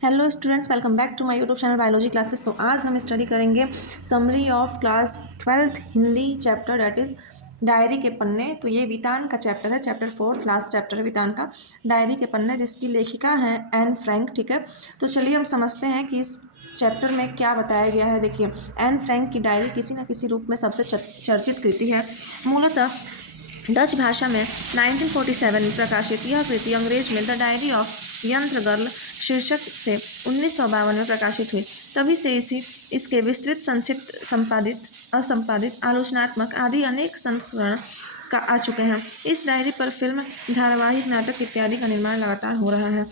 Hello students, welcome back to my YouTube channel biology classes. तो आज हम study करेंगे summary of class 12th Hindi chapter that is diary के पन्ने। तो ये वितान का चैप्टर है, चैप्टर 4 लास्ट चैप्टर है वितान का, डायरी के पन्ने, जिसकी लेखिका है एन फ्रैंक। ठीक है, तो चलिए हम समझते हैं कि इस चैप्टर में क्या बताया गया है। देखिए, एन फ्रैंक की डायरी किसी न किसी रूप में सबसे चर्चित कृति है। मूलतः डच भाषा में 1947 में प्रकाशित यह कृति अंग्रेज में द डायरी ऑफ यंत्र गर्ल शीर्षक से 1952 में प्रकाशित हुई। तभी से इसके विस्तृत, संक्षिप्त, संपादित, असंपादित, आलोचनात्मक आदि अनेक संस्करण का आ चुके हैं। इस डायरी पर फिल्म, धारावाहिक, नाटक इत्यादि का निर्माण लगातार हो रहा है।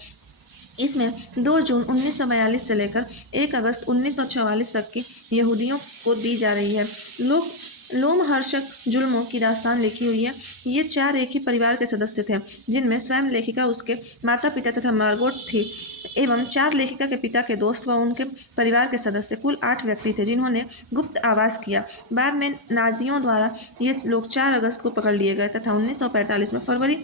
इसमें 2 जून 1942 से लेकर 1 अगस्त 1944 तक की यहूदियों को दी जा रही है लोमहर्षक जुल्मों की दास्तान लिखी हुई है। ये 4 एक ही परिवार के सदस्य थे, जिनमें स्वयं लेखिका, उसके माता पिता तथा मार्गोट थी, एवं 4 लेखिका के पिता के दोस्त व उनके परिवार के सदस्य। कुल 8 व्यक्ति थे जिन्होंने गुप्त आवास किया। बाद में नाजियों द्वारा ये लोग 4 अगस्त को पकड़ लिए गए तथा 1945 में फरवरी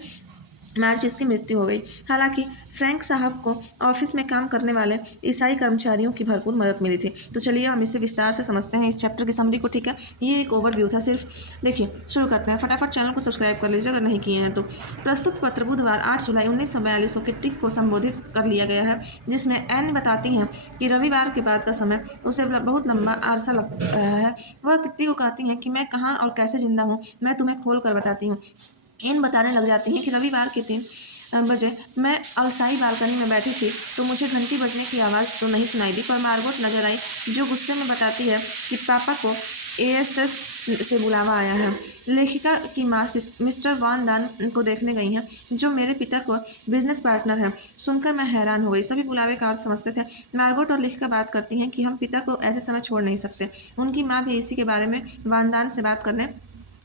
मार्च इसकी मृत्यु हो गई। हालांकि फ्रैंक साहब को ऑफिस में काम करने वाले ईसाई कर्मचारियों की भरपूर मदद मिली थी। तो चलिए हम इसे विस्तार से समझते हैं, इस चैप्टर की समरी को। ठीक है, ये एक ओवरव्यू था सिर्फ। देखिए, शुरू करते हैं। फटाफट चैनल को सब्सक्राइब कर लीजिए अगर नहीं किए हैं तो। प्रस्तुत पत्र बुधवार 8 जुलाई 1942 को किट्टी को संबोधित कर लिया गया है, जिसमें एन बताती हैं कि रविवार के बाद का समय उसे बहुत लंबा अरसा लग रहा है। वह किट्टी को कहती हैं कि मैं कहाँ और कैसे जिंदा हूँ, मैं तुम्हें खोल कर बताती हूँ। इन बताने लग जाती हैं कि रविवार के 3 बजे मैं अलसाई बालकनी में बैठी थी तो मुझे घंटी बजने की आवाज़ तो नहीं सुनाई दी, पर मार्गोट नजर आई, जो गुस्से में बताती है कि पापा को एएसएस से बुलावा आया है। लेखिका की माँ मिस्टर वान दान को देखने गई हैं, जो मेरे पिता को बिजनेस पार्टनर है। सुनकर मैं हैरान हो गई। सभी बुलावे का अर्थ समझते थे। मार्गोट और लेखिका बात करती हैं कि हम पिता को ऐसे समय छोड़ नहीं सकते। उनकी माँ भी इसी के बारे में वान दान से बात करने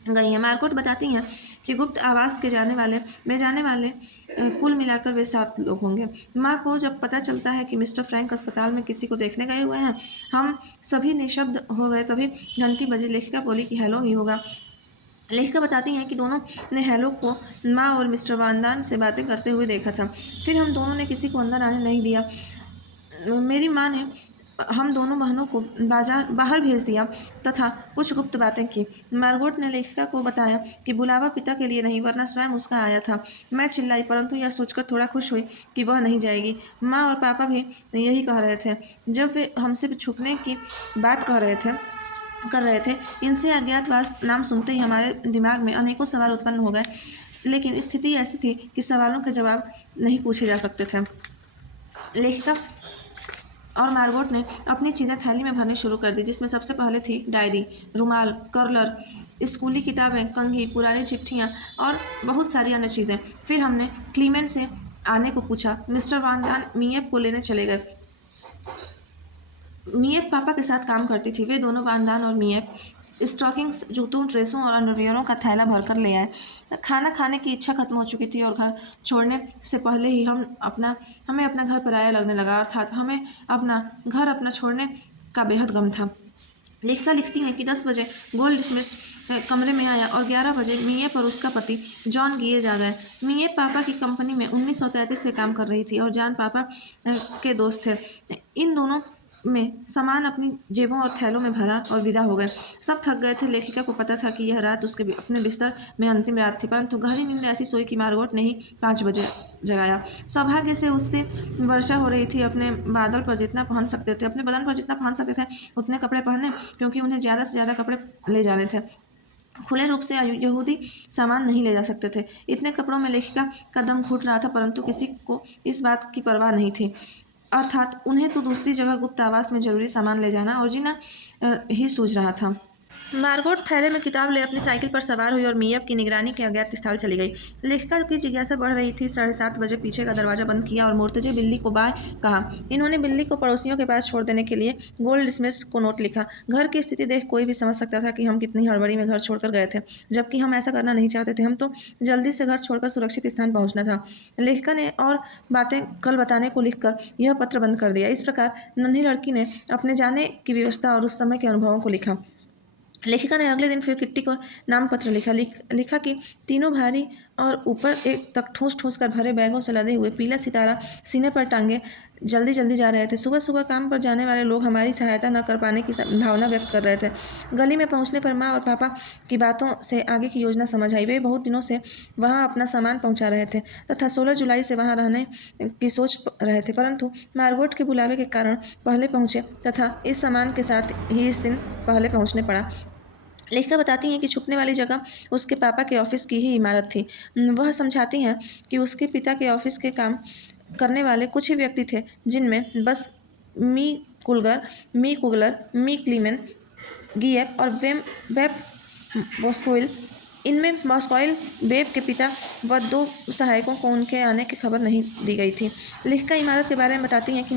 गई हैं। मार्गोट बताती हैं कि गुप्त आवास के जाने वाले कुल मिलाकर वे 7 लोग होंगे। माँ को जब पता चलता है कि मिस्टर फ्रैंक अस्पताल में किसी को देखने गए हुए हैं, हम सभी निशब्द हो गए। तभी घंटी बजी। लेखिका बोली कि हेलो ही होगा। लेखिका बताती हैं कि दोनों ने हेलो को माँ और मिस्टर वानदान से बातें करते हुए देखा था। फिर हम दोनों ने किसी को अंदर आने नहीं दिया। मेरी माँ ने हम दोनों बहनों को बाहर भेज दिया तथा कुछ गुप्त बातें की। मार्गोट ने लेखिका को बताया कि बुलावा पिता के लिए नहीं, वरना स्वयं उसका आया था। मैं चिल्लाई, परंतु यह सोचकर थोड़ा खुश हुई कि वह नहीं जाएगी। माँ और पापा भी यही कह रहे थे। जब वे हमसे छुपने की बात कर रहे थे, इनसे अज्ञातवास नाम सुनते ही हमारे दिमाग में अनेकों सवाल उत्पन्न हो गए, लेकिन स्थिति ऐसी थी कि सवालों के जवाब नहीं पूछे जा सकते थे। लेखिका और मार्गोट ने अपनी चीज़ें थैली में भरनी शुरू कर दी, जिसमें सबसे पहले थी डायरी, रुमाल, कर्लर, स्कूली किताबें, कंघी, पुरानी चिट्ठियाँ और बहुत सारी अन्य चीज़ें। फिर हमने क्लीमेंट से आने को पूछा। मिस्टर वानदान मिएप को लेने चले गए। मिएप पापा के साथ काम करती थी। वे दोनों, वानदान और मिएप, स्टॉकिंग्स, जूतों, ड्रेसों और अंडरवियरों का थैला भरकर ले आए। खाना खाने की इच्छा खत्म हो चुकी थी और घर छोड़ने से पहले ही हमें अपना घर पराया लगने लगा, अर्थात हमें अपना छोड़ने का बेहद गम था। लेखिका लिखती हैं कि 10 बजे गोल्ड स्मिथ कमरे में आया और 11 बजे मिएप और उसका पति जॉन गिए जा गए। मिएप पापा की कंपनी में 1933 से काम कर रही थी और जॉन पापा के दोस्त थे। इन दोनों में सामान अपनी जेबों और थैलों में भरा और विदा हो गए। सब थक गए थे। लेखिका को पता था कि यह रात उसके अपने बिस्तर में अंतिम रात थी, परंतु गहरी नींद ऐसी सोई कि मार्गोट ने ही 5 बजे जगाया। सौभाग्य से उससे वर्षा हो रही थी। अपने बदन पर जितना पहन सकते थे उतने कपड़े पहने, क्योंकि उन्हें ज़्यादा से ज़्यादा कपड़े ले जाने थे। खुले रूप से यहूदी सामान नहीं ले जा सकते थे। इतने कपड़ों में लेखिका का दम घुट रहा था, परंतु किसी को इस बात की परवाह नहीं थी, अर्थात उन्हें तो दूसरी जगह गुप्त आवास में जरूरी सामान ले जाना और जीना ही सूझ रहा था। मार्गोट थैले में किताब ले अपनी साइकिल पर सवार हुई और मिएप की निगरानी के अज्ञात स्थल चली गई। लेखिका की जिज्ञासा बढ़ रही थी। 7:30 बजे पीछे का दरवाजा बंद किया और मुर्तजे बिल्ली को बाय कहा। इन्होंने बिल्ली को पड़ोसियों के पास छोड़ देने के लिए गोल्ड स्मिथ को नोट लिखा। घर की स्थिति देख कोई भी समझ सकता था कि हम कितनी हड़बड़ी में घर छोड़कर गए थे, जबकि हम ऐसा करना नहीं चाहते थे। हम तो जल्दी से घर छोड़कर सुरक्षित स्थान पहुंचना था। लेखिका ने और बातें कल बताने को लिखकर यह पत्र बंद कर दिया। इस प्रकार नन्ही लड़की ने अपने जाने की व्यवस्था और उस समय के अनुभवों को लिखा। लेखिका ने अगले दिन फिर किट्टी को नाम पत्र लिखा कि तीनों भाई और ऊपर एक तक ठूस ठूस कर भरे बैगों से लदे हुए पीला सितारा सीने पर टांगे जल्दी जल्दी जा रहे थे। सुबह सुबह काम पर जाने वाले लोग हमारी सहायता न कर पाने की भावना व्यक्त कर रहे थे। गली में पहुंचने पर माँ और पापा की बातों से आगे की योजना समझ आई। वे बहुत दिनों से वहां अपना सामान पहुंचा रहे थे तथा 16 जुलाई से वहां रहने की सोच रहे थे, परंतु मार्गोट के बुलावे के कारण पहले पहुंचे तथा इस सामान के साथ ही इस दिन पहले पहुंचने पड़ा। लेखिका बताती हैं कि छुपने वाली जगह उसके पापा के ऑफिस की ही इमारत थी। वह समझाती हैं कि उसके पिता के ऑफिस के काम करने वाले कुछ ही व्यक्ति थे, जिनमें बस मी कुगलर, मी क्लीमेन, गियप और वेब बॉस्कोइल। इनमें बॉस्कोइल वेब के पिता व 2 सहायकों को उनके आने की खबर नहीं दी गई थी। लेखिका इमारत के बारे में बताती हैं कि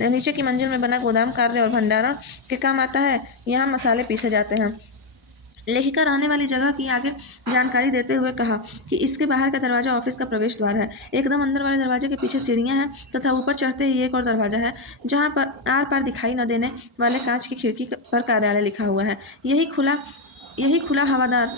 नीचे की मंजिल में बना गोदाम कार्य और भंडारण के काम आता है। यहाँ मसाले पीसे जाते हैं। लेखिका रहने वाली जगह की आगे जानकारी देते हुए कहा कि इसके बाहर का दरवाजा ऑफिस का प्रवेश द्वार है। एकदम अंदर वाले दरवाजे के पीछे सीढ़ियां हैं तथा ऊपर चढ़ते ही एक और दरवाजा है, जहां पर आर पार दिखाई न देने वाले कांच की खिड़की पर कार्यालय लिखा हुआ है। यही खुला हवादार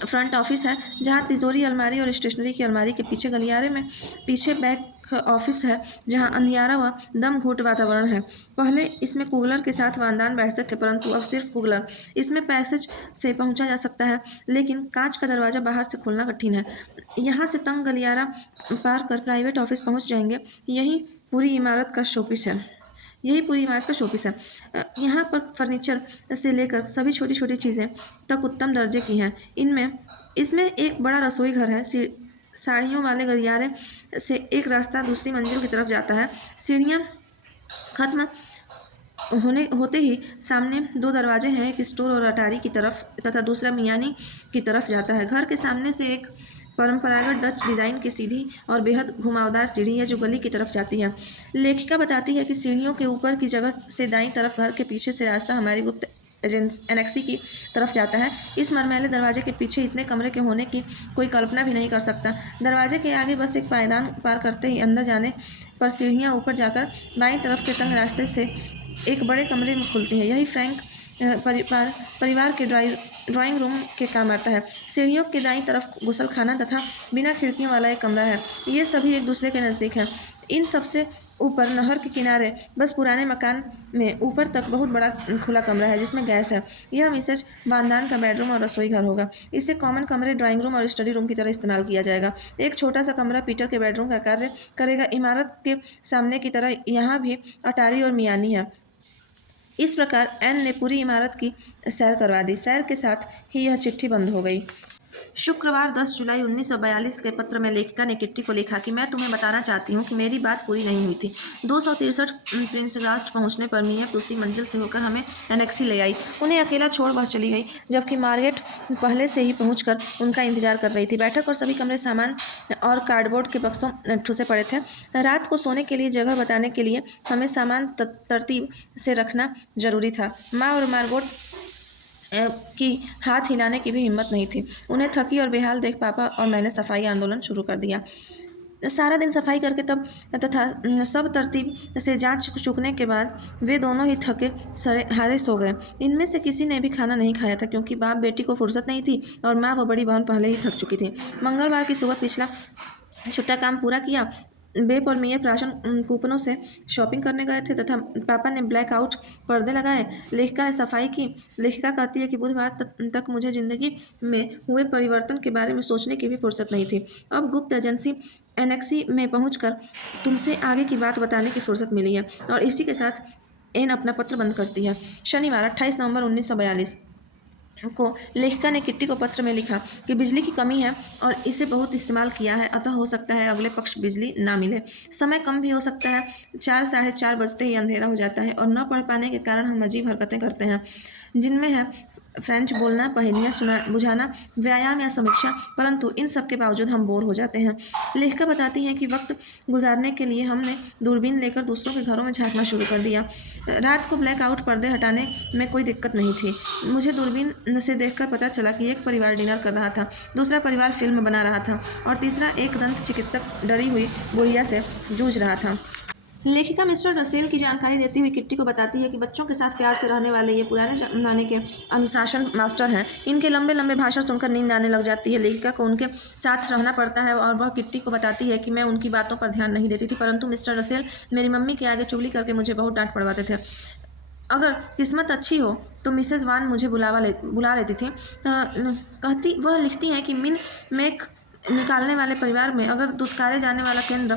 फ्रंट ऑफिस है, जहां तिजोरी, अलमारी और स्टेशनरी की अलमारी के पीछे गलियारे में पीछे बैक ऑफिस है, जहां अंधियारा व दम घुट वातावरण है। पहले इसमें कुगलर के साथ वांदान बैठते थे, परंतु अब सिर्फ कुगलर। इसमें पैसेज से पहुंचा जा सकता है, लेकिन कांच का दरवाजा बाहर से खोलना कठिन है। यहाँ से तंग गलियारा पार कर प्राइवेट ऑफिस पहुंच जाएंगे। यही पूरी इमारत का शोपीस है। यहाँ पर फर्नीचर से लेकर सभी छोटी छोटी चीज़ें तक उत्तम दर्जे की हैं। इसमें एक बड़ा रसोई घर है। साड़ियों वाले गलियारे से एक रास्ता दूसरी मंजिल की तरफ जाता है। सीढ़ियाँ खत्म होते ही सामने 2 दरवाजे हैं, एक स्टोर और अटारी की तरफ तथा दूसरा मियानी की तरफ जाता है। घर के सामने से एक परंपरागत डच डिज़ाइन की सीधी और बेहद घुमावदार सीढ़ी है, जो गली की तरफ जाती है। लेखिका बताती है कि सीढ़ियों के ऊपर की जगह से दाईं तरफ घर के पीछे से रास्ता हमारी गुप्त एनेक्सी की तरफ जाता है। इस मरमैले दरवाजे के पीछे इतने कमरे के होने की कोई कल्पना भी नहीं कर सकता। दरवाजे के आगे बस एक पायदान पार करते ही अंदर जाने पर सीढ़ियाँ ऊपर जाकर बाईं तरफ के तंग रास्ते से एक बड़े कमरे में खुलती है। यही फ्रैंक परिवार के ड्राइंग रूम के काम आता है। सीढ़ियों के दाईं तरफ गुसलखाना तथा बिना खिड़कियों वाला एक कमरा है। ये सभी एक दूसरे के नज़दीक हैं। इन सबसे ऊपर नहर के किनारे बस पुराने मकान में ऊपर तक बहुत बड़ा खुला कमरा है, जिसमें गैस है। यह मिसेज वांदान का बेडरूम और रसोई घर होगा। इसे कॉमन कमरे, ड्राइंग रूम और स्टडी रूम की तरह इस्तेमाल किया जाएगा। एक छोटा सा कमरा पीटर के बेडरूम का कार्य करेगा। इमारत के सामने की तरह यहाँ भी अटारी और मियानी है। इस प्रकार एन ने पूरी इमारत की सैर करवा दी। सैर के साथ ही यह चिट्ठी बंद हो गई। शुक्रवार 10 जुलाई 1942 के पत्र में लेखिका ने किट्टी को लिखा कि मैं तुम्हें बताना चाहती हूँ कि मेरी बात पूरी नहीं हुई थी। 263 प्रिंसगास्ट पहुँचने पर मियाँ दूसरी मंजिल से होकर हमें एनेक्सी ले आई। उन्हें अकेला छोड़ वह चली गई, जबकि मार्गरेट पहले से ही पहुँचकर उनका इंतजार कर रही थी। बैठक और सभी कमरे सामान और कार्डबोर्ड के बक्सों ठुसे पड़े थे। रात को सोने के लिए जगह बताने के लिए हमें सामान तरतीब से रखना जरूरी था। माँ और मार्गरेट की हाथ हिलाने की भी हिम्मत नहीं थी। उन्हें थकी और बेहाल देख पापा और मैंने सफाई आंदोलन शुरू कर दिया। सारा दिन सफाई करके तथा सब तरतीब से जांच चुकने के बाद वे दोनों ही थके हारे सो गए। इनमें से किसी ने भी खाना नहीं खाया था, क्योंकि बाप बेटी को फुर्सत नहीं थी और माँ व बड़ी बहन पहले ही थक चुकी थी। मंगलवार की सुबह पिछला छुट्टा काम पूरा किया। बेप और मियाँ प्राशन कूपनों से शॉपिंग करने गए थे तथा पापा ने ब्लैक आउट पर्दे लगाए। लेखिका ने सफाई की। लेखिका कहती है कि बुधवार तक मुझे ज़िंदगी में हुए परिवर्तन के बारे में सोचने की भी फुर्सत नहीं थी। अब गुप्त एजेंसी एनेक्सी में पहुंचकर तुमसे आगे की बात बताने की फुर्सत मिली है। और इसी के साथ एन अपना पत्र बंद करती है। शनिवार 28 नवंबर 1942 को लेखिका ने किट्टी को पत्र में लिखा कि बिजली की कमी है और इसे बहुत इस्तेमाल किया है, अतः हो सकता है अगले पक्ष बिजली ना मिले। समय कम भी हो सकता है। 4 साढ़े 4 बजते ही अंधेरा हो जाता है और न पढ़ पाने के कारण हम अजीब हरकतें करते हैं, जिनमें है फ्रेंच बोलना, पहेलियाँ बुझाना, व्यायाम या समीक्षा, परंतु इन सब के बावजूद हम बोर हो जाते हैं। लेखिका बताती हैं कि वक्त गुजारने के लिए हमने दूरबीन लेकर दूसरों के घरों में झांकना शुरू कर दिया। रात को ब्लैकआउट पर्दे हटाने में कोई दिक्कत नहीं थी। मुझे दूरबीन से देखकर पता चला कि एक परिवार डिनर कर रहा था, दूसरा परिवार फिल्म बना रहा था और तीसरा एक दंत चिकित्सक डरी हुई बुढ़िया से जूझ रहा था। लेखिका मिस्टर रसेल की जानकारी देती हुई किट्टी को बताती है कि बच्चों के साथ प्यार से रहने वाले ये पुराने जमाने के अनुशासन मास्टर हैं। इनके लंबे लंबे भाषण सुनकर नींद आने लग जाती है। लेखिका को उनके साथ रहना पड़ता है और वह किट्टी को बताती है कि मैं उनकी बातों पर ध्यान नहीं देती थी, परंतु मिस्टर रसेल मेरी मम्मी के आगे चुगली करके मुझे बहुत डांट पड़वाते थे। अगर किस्मत अच्छी हो तो मिसेज वान मुझे बुला लेती थी। कहती वह लिखती हैं कि मिन मेक निकालने वाले परिवार में अगर दुत्कारे जाने वाला केंद्र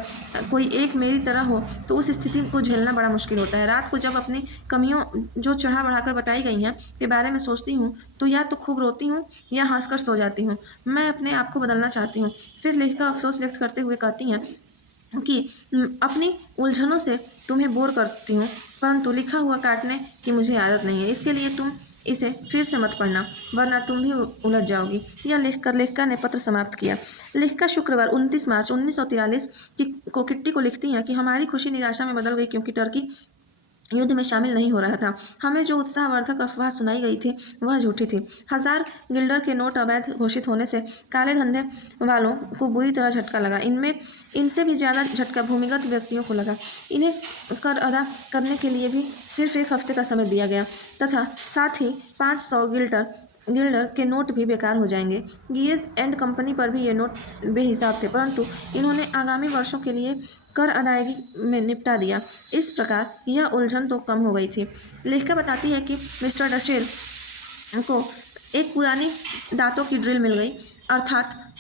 कोई एक मेरी तरह हो तो उस स्थिति को झेलना बड़ा मुश्किल होता है। रात को जब अपनी कमियों जो चढ़ा बढ़ाकर बताई गई हैं के बारे में सोचती हूँ तो या तो खूब रोती हूँ या हंसकर सो जाती हूँ। मैं अपने आप को बदलना चाहती हूँ। फिर लेखिका अफसोस व्यक्त करते हुए कहती हैं कि अपनी उलझनों से तुम्हें बोर करती हूँ, परंतु लिखा हुआ काटने की मुझे आदत नहीं है। इसके लिए तुम इसे फिर से मत पढ़ना, वरना तुम भी उलझ जाओगी। यह लिखकर लेखिका ने पत्र समाप्त किया। लेखिका शुक्रवार 29 मार्च 1943 को किट्टी को लिखती हैं कि हमारी खुशी निराशा में बदल गई क्योंकि टर्की युद्ध में शामिल नहीं हो रहा था। हमें जो उत्साहवर्धक अफवाह सुनाई गई थी वह झूठी थी। 1000 गिल्डर के नोट अवैध घोषित होने से काले धंधे वालों को बुरी तरह झटका लगा। इनसे भी ज़्यादा झटका भूमिगत व्यक्तियों को लगा। इन्हें कर अदा करने के लिए भी सिर्फ 1 हफ्ते का समय दिया गया तथा साथ ही 500 गिल्डर के नोट भी बेकार हो जाएंगे। गियर्स एंड कंपनी पर भी ये नोट बेहिसाब थे, परंतु इन्होंने आगामी वर्षों के लिए कर अदायगी में निपटा दिया। इस प्रकार यह उलझन तो कम हो गई थी। लेखिका बताती है कि मिस्टर डसेल को एक पुरानी दांतों की ड्रिल मिल गई। अर्थात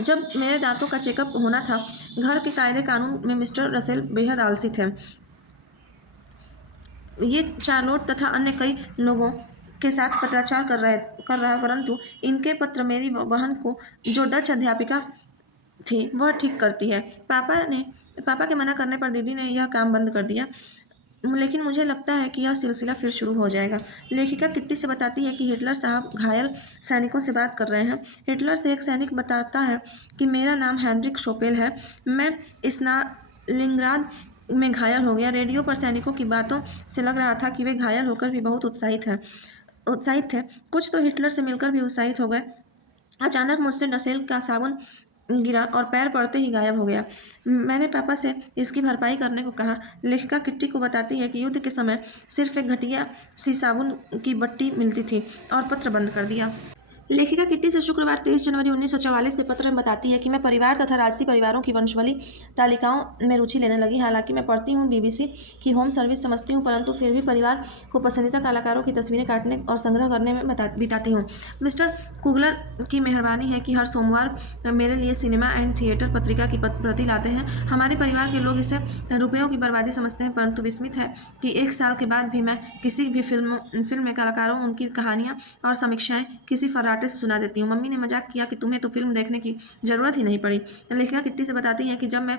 जब मेरे दांतों का चेकअप होना था, घर के कायदे कानून में मिस्टर रसेल बेहद आलसी थे। ये चार्लोट तथा अन्य कई लोगों के साथ पत्राचार कर रहा है, परंतु इनके पत्र मेरी बहन को, जो डच अध्यापिका थी, वह ठीक करती है। पापा के मना करने पर दीदी ने यह काम बंद कर दिया, लेकिन मुझे लगता है कि यह सिलसिला फिर शुरू हो जाएगा। लेखिका किट्टी से बताती है कि हिटलर साहब घायल सैनिकों से बात कर रहे हैं। हिटलर से एक सैनिक बताता है कि मेरा नाम हेनरिक शोपेल है, मैं स्टालिनग्राद में घायल हो गया। रेडियो पर सैनिकों की बातों से लग रहा था कि वे घायल होकर भी बहुत उत्साहित थे। कुछ तो हिटलर से मिलकर भी उत्साहित हो गए। अचानक मुझसे डसेल का साबुन गिरा और पैर पड़ते ही गायब हो गया। मैंने पापा से इसकी भरपाई करने को कहा। लेखिका किट्टी को बताती है कि युद्ध के समय सिर्फ एक घटिया सी साबुन की बट्टी मिलती थी और पत्र बंद कर दिया। लेखिका किट्टी से शुक्रवार 23 जनवरी 1944 के पत्र में बताती है कि मैं परिवार तथा राजसी परिवारों की वंशावली तालिकाओं में रुचि लेने लगी। हालांकि मैं पढ़ती हूँ, बीबीसी की होम सर्विस समझती हूँ, परंतु फिर भी परिवार को पसंदीदा कलाकारों की तस्वीरें काटने और संग्रह करने में बिताती हूँ। मिस्टर कुगलर की मेहरबानी है कि हर सोमवार मेरे लिए सिनेमा एंड थिएटर पत्रिका की प्रति लाते हैं। हमारे परिवार के लोग इसे रुपयों की बर्बादी समझते हैं, परंतु विस्मित है कि 1 साल के बाद भी मैं किसी भी फिल्म में कलाकारों, उनकी कहानियाँ और समीक्षाएं किसी फर्राटे से सुना देती हूँ। मम्मी ने मजाक किया कि तुम्हें तो फिल्म देखने की जरूरत ही नहीं पड़ी। लेखिका किट्टी से बताती है कि जब मैं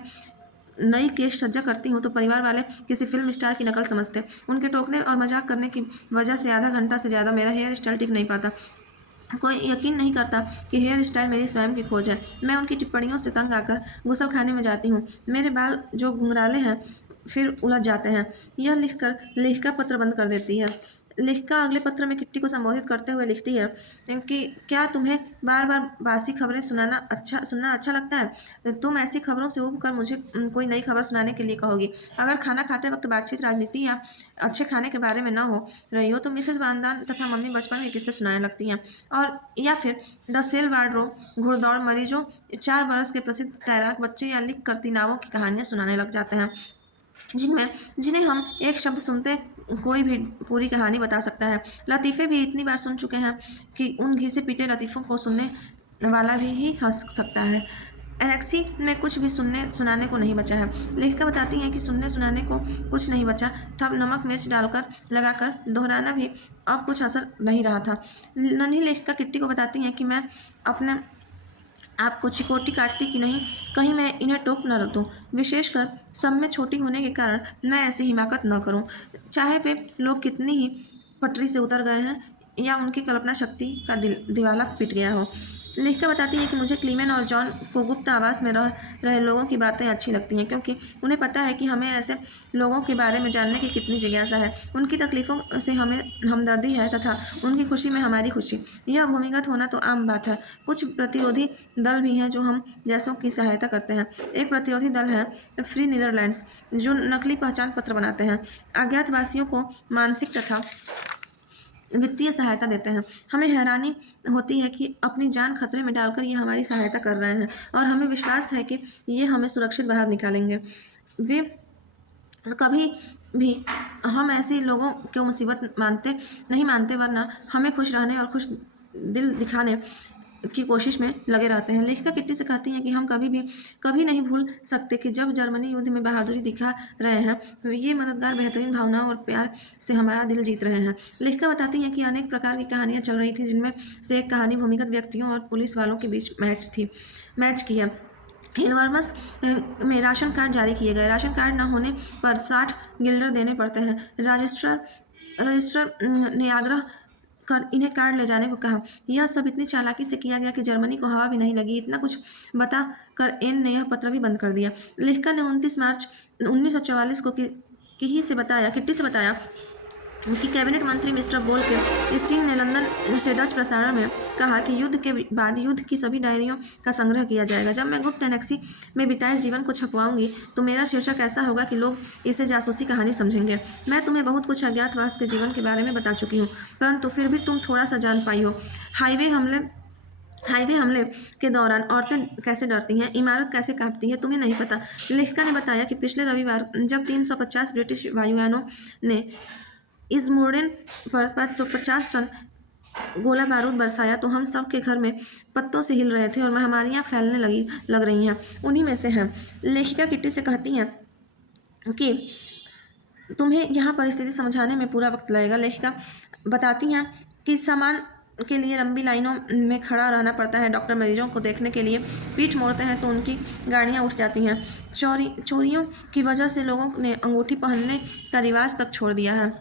नई केश सज्जा करती हूँ तो परिवार वाले किसी फिल्म स्टार की नकल समझते। उनके टोकने और मजाक करने की वजह से आधा घंटा से ज़्यादा मेरा हेयर स्टाइल टिक नहीं पाता। कोई यकीन नहीं करता कि हेयर स्टाइल मेरी स्वयं की खोज है। मैं उनकी टिप्पणियों से तंग आकर गुसल खाने में जाती हूँ। मेरे बाल जो घुंघराले हैं फिर उलझ जाते हैं। यह लिखकर लेखिका पत्र बंद कर देती है। लेखिका अगले पत्र में किट्टी को संबोधित करते हुए लिखती है कि क्या तुम्हें बार बार बासी खबरें सुनना अच्छा लगता है? तुम ऐसी खबरों से ऊब कर मुझे कोई नई खबर सुनाने के लिए कहोगी। अगर खाना खाते वक्त बातचीत राजनीति या अच्छे खाने के बारे में न हो रही हो तो मिसेज वानदान तथा मम्मी बचपन में किस्से सुनाने लगती हैं, और या फिर डसेल वार्ड्रो घुड़दौड़ मरीजों, 4 बरस के प्रसिद्ध तैराक बच्चे या लिख करती नावों की कहानियाँ सुनाने लग जाते हैं, जिन्हें हम एक शब्द सुनते कोई भी पूरी कहानी बता सकता है। लतीफ़े भी इतनी बार सुन चुके हैं कि उन घिसे पीटे लतीफ़ों को सुनने वाला भी ही हंस सकता है। एनेक्सी में कुछ भी सुनाने को नहीं बचा है। लेखिका बताती हैं कि सुनाने को कुछ नहीं बचा था। नमक मिर्च डालकर लगाकर दोहराना भी अब कुछ असर नहीं रहा था। नन्ही लेखिका किट्टी को बताती हैं कि मैं अपने आपको चिकोटी काटती कि नहीं, कहीं मैं इन्हें टोक न दूँ, विशेषकर सब में छोटी होने के कारण मैं ऐसी हिमाकत न करूँ। चाहे वे लोग कितनी ही पटरी से उतर गए हैं या उनकी कल्पना शक्ति का दिवाला पिट गया हो। लेखिका बताती है कि मुझे क्लीमेन और जॉन को गुप्त आवास में रह रहे लोगों की बातें अच्छी लगती हैं, क्योंकि उन्हें पता है कि हमें ऐसे लोगों के बारे में जानने की कितनी जिज्ञासा है। उनकी तकलीफ़ों से हमें हमदर्दी है तथा उनकी खुशी में हमारी खुशी। यह भूमिगत होना तो आम बात है। कुछ प्रतिरोधी दल भी हैं जो हम जैसों की सहायता करते हैं। एक प्रतिरोधी दल है फ्री नीदरलैंड्स, जो नकली पहचान पत्र बनाते हैं, अज्ञातवासियों को मानसिक तथा वित्तीय सहायता देते हैं। हमें हैरानी होती है कि अपनी जान खतरे में डालकर ये हमारी सहायता कर रहे हैं और हमें विश्वास है कि ये हमें सुरक्षित बाहर निकालेंगे। वे कभी भी हम ऐसे लोगों को मुसीबत नहीं मानते, वरना हमें खुश रहने और खुश दिल दिखाने की कोशिश में लगे रहते हैं। लेखिका किट्टी से कहती हैं कि हम कभी नहीं भूल सकते कि जब जर्मनी युद्ध में बहादुरी दिखा रहे हैं, तो ये मददगार बेहतरीन भावनाओं और प्यार से हमारा दिल जीत रहे हैं। लेखिका बताती हैं कि अनेक प्रकार की कहानियाँ चल रही थी, जिनमें से एक कहानी भूमिगत व्यक्तियों और पुलिस वालों के बीच मैच की है। हिलवर्मस में राशन कार्ड जारी किए गए। राशन कार्ड न होने पर 60 गिल्डर देने पड़ते हैं। रजिस्ट्रार ने आग्रह कर इन्हें कार्ड ले जाने को कहा। यह सब इतनी चालाकी से किया गया कि जर्मनी को हवा भी नहीं लगी। इतना कुछ बता कर एन ने यह पत्र भी बंद कर दिया। लेखिका ने 29 मार्च 1944 को किट्टी से बताया कि कैबिनेट मंत्री मिस्टर बोल्के स्टीन ने लंदन से डच प्रसारण में कहा कि युद्ध के बाद युद्ध की सभी डायरियों का संग्रह किया जाएगा। जब मैं गुप्त एनेक्सी में बिताए जीवन को छपवाऊंगी तो मेरा शीर्षक ऐसा होगा कि लोग इसे जासूसी कहानी समझेंगे। मैं तुम्हें बहुत कुछ अज्ञातवास के जीवन के बारे में बता चुकी हूँ, परंतु फिर भी तुम थोड़ा सा जान पाई हो। हाईवे हमले के दौरान औरतें कैसे डरती हैं, इमारत कैसे कांपती है, तुम्हें नहीं पता। लेखिका ने बताया कि पिछले रविवार जब 350 ब्रिटिश वायुयानों ने इज़्मोडेन पर 550 टन गोला बारूद बरसाया तो हम सब के घर में पत्तों से हिल रहे थे और महामारियां फैलने लग रही हैं। उन्हीं में से हैं। लेखिका किट्टी से कहती हैं कि तुम्हें यहाँ परिस्थिति समझाने में पूरा वक्त लगेगा। लेखिका बताती हैं कि सामान के लिए लंबी लाइनों में खड़ा रहना पड़ता है। डॉक्टर मरीजों को देखने के लिए पीठ मोड़ते हैं तो उनकी गाड़ियाँ उठ जाती हैं। चोरियों की वजह से लोगों ने अंगूठी पहनने का रिवाज तक छोड़ दिया है।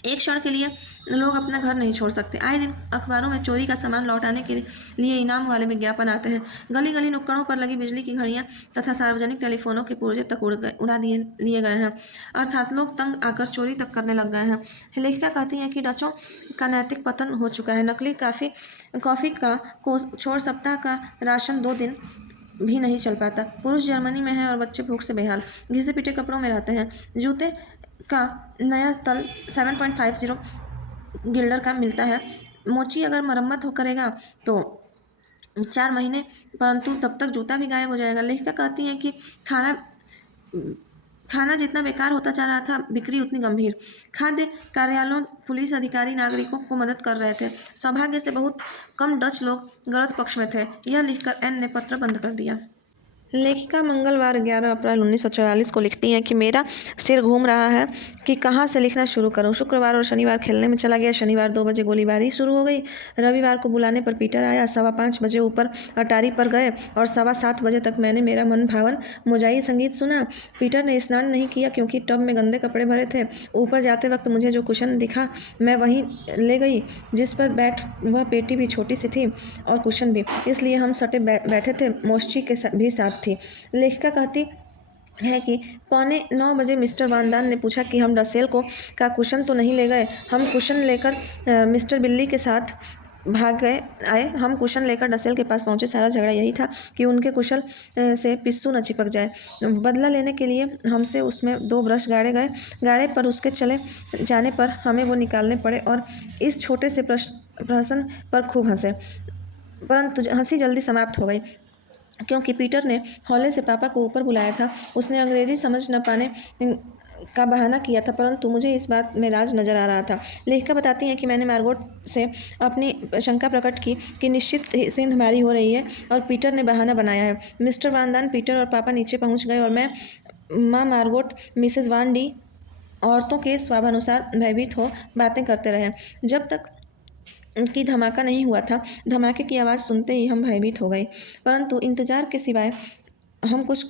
एक क्षण के लिए लोग अपना घर नहीं छोड़ सकते। आए दिन अखबारों में चोरी का सामान लौटाने के लिए इनाम वाले विज्ञापन आते हैं। गली गली नुक्कड़ों पर लगी बिजली की घड़ियां तथा सार्वजनिक टेलीफोनों के पुर्जे तक उड़ा लिए गए हैं, अर्थात लोग तंग आकर चोरी तक करने लग गए हैं। लेखिका कहती हैं कि डचों का नैतिक पतन हो चुका है। नकली कॉफ़ी को छोड़ सप्ताह का राशन 2 दिन भी नहीं चल पाता। पुरुष जर्मनी में हैं और बच्चे भूख से बेहाल, घिसे पिटे कपड़ों में रहते हैं। जूते का नया तल 7.50 गिल्डर का मिलता है। मोची अगर मरम्मत करेगा तो 4 महीने, परंतु तब तक जूता भी गायब हो जाएगा। लेखिका कहती हैं कि खाना जितना बेकार होता जा रहा था, बिक्री उतनी गंभीर। खाद्य कार्यालयों, पुलिस अधिकारी नागरिकों को मदद कर रहे थे। सौभाग्य से बहुत कम डच लोग गलत पक्ष में थे। यह लिखकर एन ने पत्र बंद कर दिया। लेखिका मंगलवार 11 अप्रैल 1944 को लिखती हैं कि मेरा सिर घूम रहा है कि कहाँ से लिखना शुरू करूँ। शुक्रवार और शनिवार खेलने में चला गया। शनिवार 2 बजे गोलीबारी शुरू हो गई। रविवार को बुलाने पर पीटर आया। 5:15 बजे ऊपर अटारी पर गए और 7:15 बजे तक मैंने मेरा मन भावन मोजाई संगीत सुना। पीटर ने स्नान नहीं किया क्योंकि टब में गंदे कपड़े भरे थे। ऊपर जाते वक्त मुझे जो कुशन दिखा मैं वहीं ले गई, जिस पर बैठ वह पेटी भी छोटी सी थी और कुशन भी, इसलिए हम सटे बैठे थे। मोशी के भी साथ थी। लेखिका कहती है कि 8:45 बजे मिस्टर वानदान ने पूछा कि हम डसेल का कुशन तो नहीं ले गए। हम कुशन लेकर मिस्टर बिल्ली के साथ भाग आए। हम कुशन लेकर डसेल के पास पहुंचे। सारा झगड़ा यही था कि उनके कुशल से पिस्सू न चिपक जाए। बदला लेने के लिए हमसे उसमें 2 ब्रश गाड़े पर उसके चले जाने पर हमें वो निकालने पड़े और इस छोटे से प्रश्न पर खूब हंसे, परंतु हंसी जल्दी समाप्त हो गई क्योंकि पीटर ने हौले से पापा को ऊपर बुलाया था। उसने अंग्रेजी समझ न पाने का बहाना किया था, परंतु मुझे इस बात में राज नज़र आ रहा था। लेखिका बताती हैं कि मैंने मार्गोट से अपनी शंका प्रकट की कि निश्चित सेंधमारी हो रही है और पीटर ने बहाना बनाया है। मिस्टर वानदान, पीटर और पापा नीचे पहुंच गए और मैं, माँ मार्गोट, मिसेस वान डी औरतों के स्वाभानुसार भयभीत हो बातें करते रहे जब तक कि धमाका नहीं हुआ था। धमाके की आवाज़ सुनते ही हम भयभीत हो गए, परंतु इंतज़ार के सिवाय हम कुछ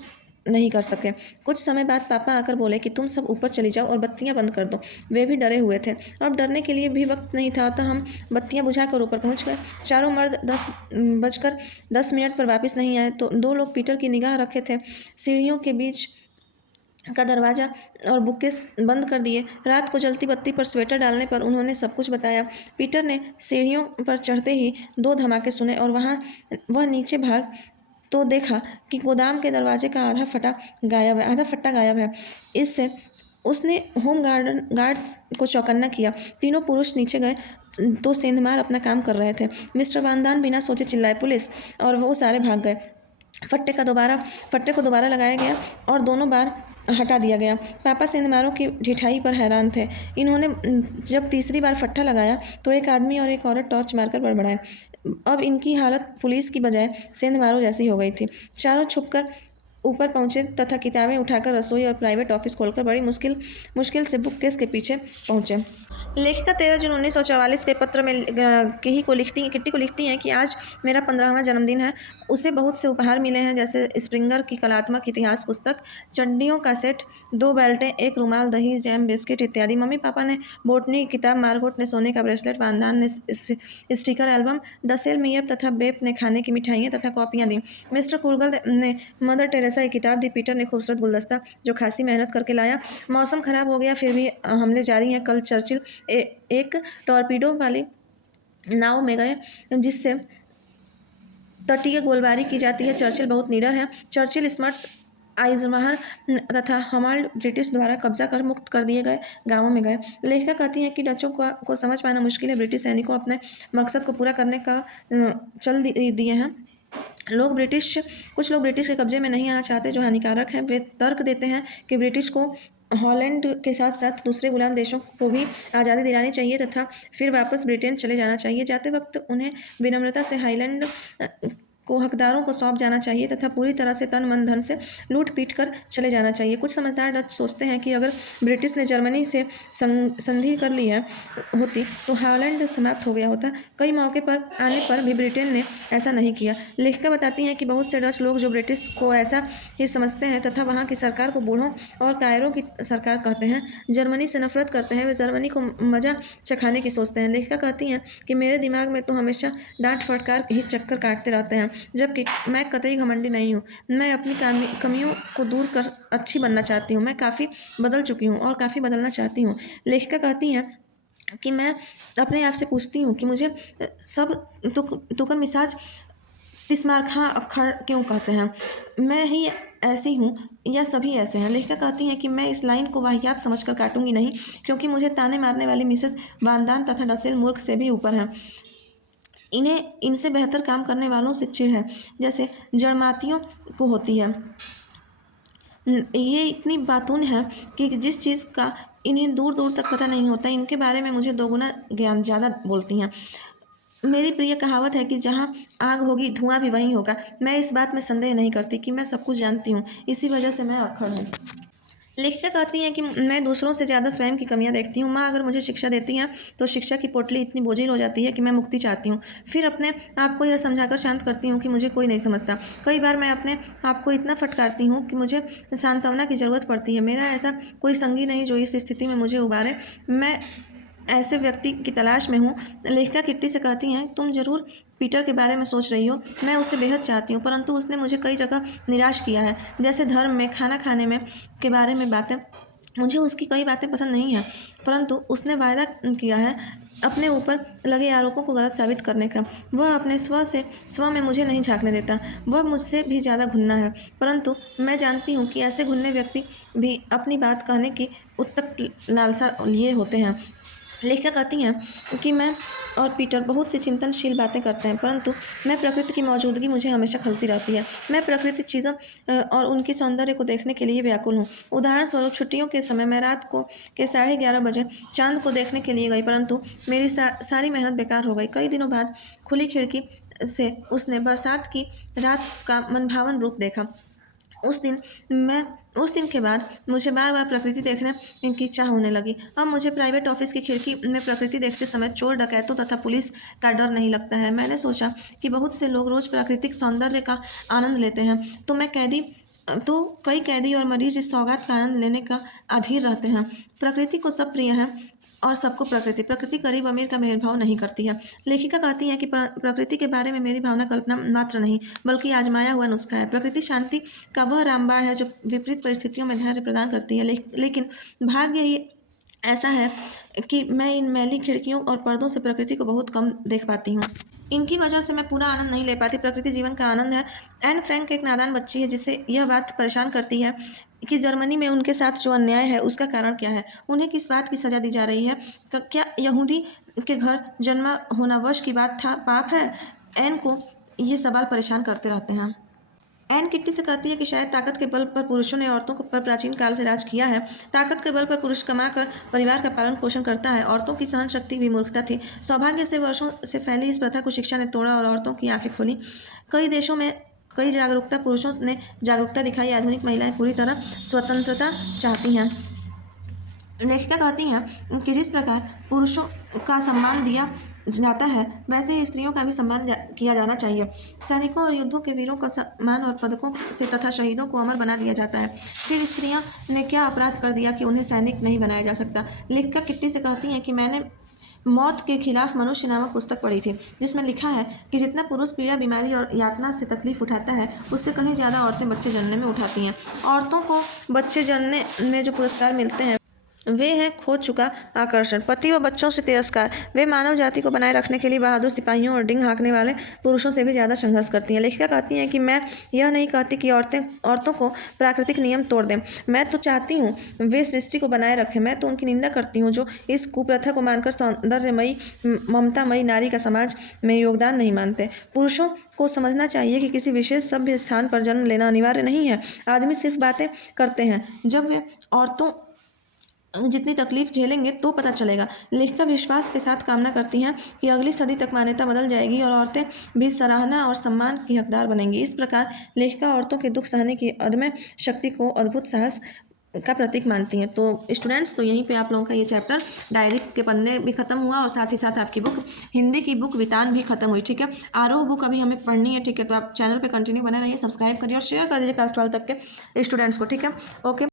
नहीं कर सके। कुछ समय बाद पापा आकर बोले कि तुम सब ऊपर चली जाओ और बत्तियां बंद कर दो। वे भी डरे हुए थे। अब डरने के लिए भी वक्त नहीं था, तो हम बत्तियां बुझाकर ऊपर पहुंच गए। चारों मर्द 10 बजकर 10 मिनट पर वापस नहीं आए तो दो लोग पीटर की निगाह रखे थे। सीढ़ियों के बीच का दरवाज़ा और बुकेस बंद कर दिए। रात को जलती बत्ती पर स्वेटर डालने पर उन्होंने सब कुछ बताया। पीटर ने सीढ़ियों पर चढ़ते ही 2 धमाके सुने और वह नीचे भाग तो देखा कि गोदाम के दरवाजे का आधा फट्टा गायब है। इससे उसने गार्ड्स को चौकन्ना किया। तीनों पुरुष नीचे गए तो सेंधमार अपना काम कर रहे थे। मिस्टर वानदान बिना सोचे चिल्लाए पुलिस, और वो सारे भाग गए। फट्टे को दोबारा लगाया गया और दोनों बार हटा दिया गया। पापा सेंधमारों की ढिठाई पर हैरान थे। इन्होंने जब तीसरी बार फट्टा लगाया तो एक आदमी और एक औरत टॉर्च मारकर बड़बड़ाए। अब इनकी हालत पुलिस की बजाय सेंधमारों जैसी हो गई थी। चारों छुपकर ऊपर पहुंचे तथा किताबें उठाकर रसोई और प्राइवेट ऑफिस खोलकर बड़ी मुश्किल से बुककेस के पीछे पहुंचे। लेखिका 13 जून 1944 के पत्र में किट्टी को लिखती हैं कि आज मेरा 15वां जन्मदिन है। उसे बहुत से उपहार मिले हैं, जैसे स्प्रिंगर की कलात्मक इतिहास पुस्तक, चड्डियों का सेट, 2 बेल्टें, एक रुमाल, दही, जैम, बिस्किट इत्यादि। मम्मी पापा ने बोटनी की किताब, मार्गोट ने सोने का ब्रेसलेट, वानदान ने स्टिकर एल्बम, डसेल मेयर तथा बेप ने खाने की मिठाइयाँ तथा कॉपियाँ दी। मिस्टर कुलगल ने मदर टेरेसा की किताब दी। पीटर ने खूबसूरत गुलदस्ता जो खासी मेहनत करके लाया। मौसम खराब हो गया फिर भी हमले जारी हैं। कल चर्चिल एक टॉर्पीडो वाली नाव में गए जिससे तटीय गोलबारी की जाती है। चर्चिल बहुत निडर है। चर्चिल स्मर्ट्स, आइजमहर तथा हमाल्ड ब्रिटिश द्वारा कब्जा कर मुक्त कर दिए गए गांवों में गए। लेखिका कहती हैं कि डचों को समझ पाना मुश्किल है। ब्रिटिश सैनिकों अपने मकसद को पूरा करने का चल दिए हैं। कुछ लोग ब्रिटिश के कब्जे में नहीं आना चाहते, जो हानिकारक है। वे तर्क देते हैं कि ब्रिटिश को हॉलैंड के साथ साथ दूसरे गुलाम देशों को भी आज़ादी दिलानी चाहिए तथा फिर वापस ब्रिटेन चले जाना चाहिए। जाते वक्त उन्हें विनम्रता से हाईलैंड को हकदारों को सौंप जाना चाहिए तथा पूरी तरह से तन मन धन से लूट पीट कर चले जाना चाहिए। कुछ समझदार डच सोचते हैं कि अगर ब्रिटिश ने जर्मनी से संधि कर ली होती तो हॉलैंड समाप्त हो गया होता। कई मौके पर आने पर भी ब्रिटेन ने ऐसा नहीं किया। लेखिका बताती हैं कि बहुत से डच लोग जो ब्रिटिश को ऐसा ही समझते हैं तथा वहाँ की सरकार को बूढ़ों और कायरों की सरकार कहते हैं, जर्मनी से नफरत करते हैं। वे जर्मनी को मजा चखाने की सोचते हैं। लेखिका कहती हैं कि मेरे दिमाग में तो हमेशा डांट फटकार ही चक्कर काटते रहते हैं, जबकि मैं कतई घमंडी नहीं हूँ। मैं अपनी कमियों को दूर कर अच्छी बनना चाहती हूँ। मैं काफ़ी बदल चुकी हूँ और काफ़ी बदलना चाहती हूँ। लेखिका कहती हैं कि मैं अपने आप से पूछती हूँ कि मुझे सब तुकन मिसाज तिस्मारखा अक्खड़ क्यों कहते हैं। मैं ही ऐसी हूँ या सभी ऐसे हैं। लेखिका कहती हैं कि मैं इस लाइन को वाहियात समझकर काटूंगी नहीं, क्योंकि मुझे ताने मारने वाली मिसेस वानदान तथा डसेल मूर्ख से भी ऊपर हैं। इनसे बेहतर काम करने वालों से चिढ़ है, जैसे जड़मातियों को होती है। ये इतनी बातून है कि जिस चीज़ का इन्हें दूर दूर तक पता नहीं होता, इनके बारे में मुझे दोगुना ज्ञान ज़्यादा बोलती हैं। मेरी प्रिय कहावत है कि जहाँ आग होगी धुआं भी वहीं होगा। मैं इस बात में संदेह नहीं करती कि मैं सब कुछ जानती हूँ, इसी वजह से मैं अक्खड़ हूँ। लेखिका कहती हैं कि मैं दूसरों से ज़्यादा स्वयं की कमियां देखती हूँ। माँ अगर मुझे शिक्षा देती हैं तो शिक्षा की पोटली इतनी बोझिल हो जाती है कि मैं मुक्ति चाहती हूँ। फिर अपने आप को यह समझाकर शांत करती हूँ कि मुझे कोई नहीं समझता। कई बार मैं अपने आप को इतना फटकारती हूँ कि मुझे सांत्वना की ज़रूरत पड़ती है। मेरा ऐसा कोई संगी नहीं जो इस स्थिति में मुझे उबारे। मैं ऐसे व्यक्ति की तलाश में हूँ। लेखिका किट्टी से कहती हैं, तुम जरूर पीटर के बारे में सोच रही हो। मैं उसे बेहद चाहती हूँ, परंतु उसने मुझे कई जगह निराश किया है, जैसे धर्म में, खाना खाने में के बारे में बातें। मुझे उसकी कई बातें पसंद नहीं हैं, परंतु उसने वायदा किया है अपने ऊपर लगे आरोपों को गलत साबित करने का। वह अपने स्व में मुझे नहीं झांकने देता। वह मुझसे भी ज़्यादा घुन्ना है, परंतु मैं जानती हूँ कि ऐसे घुन्ने व्यक्ति भी अपनी बात कहने की उत्तक लालसा लिए होते हैं। लेखिका कहती हैं कि मैं और पीटर बहुत सी चिंतनशील बातें करते हैं, परंतु मैं प्रकृति की मौजूदगी मुझे हमेशा खलती रहती है। मैं प्रकृति चीज़ों और उनकी सौंदर्य को देखने के लिए व्याकुल हूँ। उदाहरण स्वरूप छुट्टियों के समय मैं रात को के 11:30 बजे चांद को देखने के लिए गई, परंतु मेरी सारी मेहनत बेकार हो गई। कई दिनों बाद खुली खिड़की से उसने बरसात की रात का मनभावन रूप देखा। उस दिन के बाद मुझे बार बार प्रकृति देखने की चाह होने लगी। अब मुझे प्राइवेट ऑफिस की खिड़की में प्रकृति देखते समय चोर, डकैतों तथा पुलिस का डर नहीं लगता है। मैंने सोचा कि बहुत से लोग रोज़ प्राकृतिक सौंदर्य का आनंद लेते हैं, तो मैं कैदी तो कई कैदी और मरीज इस सौगात का आनंद लेने का अधीर रहते हैं। प्रकृति को सब प्रिय है और सबको प्रकृति गरीब अमीर का भेदभाव नहीं करती है। लेखिका कहती है कि प्रकृति के बारे में मेरी भावना कल्पना मात्र नहीं बल्कि आजमाया हुआ नुस्खा है। प्रकृति शांति का वह रामबाण है जो विपरीत परिस्थितियों में धैर्य प्रदान करती है। लेकिन भाग्य ही ऐसा है कि मैं इन मैली खिड़कियों और पर्दों से प्रकृति को बहुत कम देख पाती हूँ। इनकी वजह से मैं पूरा आनंद नहीं ले पाती। प्रकृति जीवन का आनंद है। एन फ्रैंक एक नादान बच्ची है जिसे यह बात परेशान करती है कि जर्मनी में उनके साथ जो अन्याय है उसका कारण क्या है। उन्हें किस बात की सज़ा दी जा रही है। क्या यहूदी के घर जन्म होना वश की बात था, पाप है। एन को ये सवाल परेशान करते रहते हैं। एन किट्टी से कहती है कि शायद ताकत के बल पर पुरुषों ने औरतों पर प्राचीन काल से राज किया है। ताकत के बल पर पुरुष कमाकर परिवार का पालन पोषण करता है। औरतों की सहन शक्ति भी मूर्खता थी। सौभाग्य से वर्षों से फैली इस प्रथा को शिक्षा ने तोड़ा और औरतों की आंखें खोली। कई देशों में कई जागरूकता पुरुषों ने जागरूकता दिखाई। आधुनिक महिलाएं पूरी तरह स्वतंत्रता चाहती हैं। लेखिका कहती हैं कि जिस प्रकार पुरुषों का सम्मान दिया जाता है वैसे ही स्त्रियों का भी सम्मान किया जाना चाहिए। सैनिकों और युद्धों के वीरों का सम्मान और पदकों से तथा शहीदों को अमर बना दिया जाता है। फिर स्त्रियां ने क्या अपराध कर दिया कि उन्हें सैनिक नहीं बनाया जा सकता। लेखिका किट्टी से कहती हैं कि मैंने मौत के खिलाफ मनुष्य नामक पुस्तक पढ़ी थी जिसमें लिखा है कि जितना पुरुष पीड़ा बीमारी और यातना से तकलीफ उठाता है उससे कहीं ज़्यादा औरतें बच्चे जनने में उठाती हैं। औरतों को बच्चे जनने में जो पुरस्कार मिलते हैं वे हैं खो चुका आकर्षण, पति और बच्चों से तिरस्कार। वे मानव जाति को बनाए रखने के लिए बहादुर सिपाहियों और डिंग हाँकने वाले पुरुषों से भी ज़्यादा संघर्ष करती हैं। लेखिका कहती हैं कि मैं यह नहीं कहती कि औरतों को प्राकृतिक नियम तोड़ दें। मैं तो चाहती हूँ वे सृष्टि को बनाए रखें। मैं तो उनकी निंदा करती हूँ जो इस कुप्रथा को मानकर सौंदर्यमयी ममतामयी नारी का समाज में योगदान नहीं मानते। पुरुषों को समझना चाहिए कि किसी विशेष सभ्य स्थान पर जन्म लेना अनिवार्य नहीं है। आदमी सिर्फ बातें करते हैं। जब वे औरतों जितनी तकलीफ झेलेंगे तो पता चलेगा। लेखिका विश्वास के साथ कामना करती हैं कि अगली सदी तक मान्यता बदल जाएगी और औरतें भी सराहना और सम्मान की हकदार बनेंगी। इस प्रकार लेखिका औरतों के दुख सहने की अदम्य शक्ति को अद्भुत साहस का प्रतीक मानती हैं। तो स्टूडेंट्स, तो यहीं पे आप लोगों का ये चैप्टर डायरी के पन्ने भी खत्म हुआ और साथ ही साथ आपकी बुक हिंदी की बुक वितान भी खत्म हुई। ठीक है, आरोह बुक अभी हमें पढ़नी है। ठीक है, तो आप चैनल पे कंटिन्यू बने रहिए, सब्सक्राइब करिए और शेयर कर दीजिए क्लास 12 तक के स्टूडेंट्स को। ठीक है, ओके।